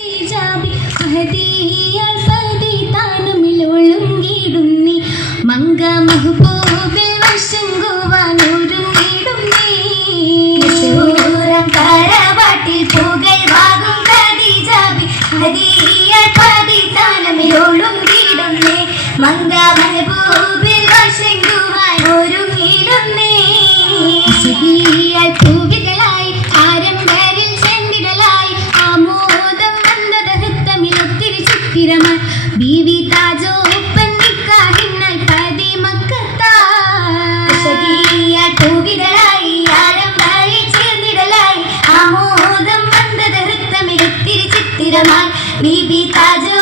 जाबी कहती है মার বিবি তাজু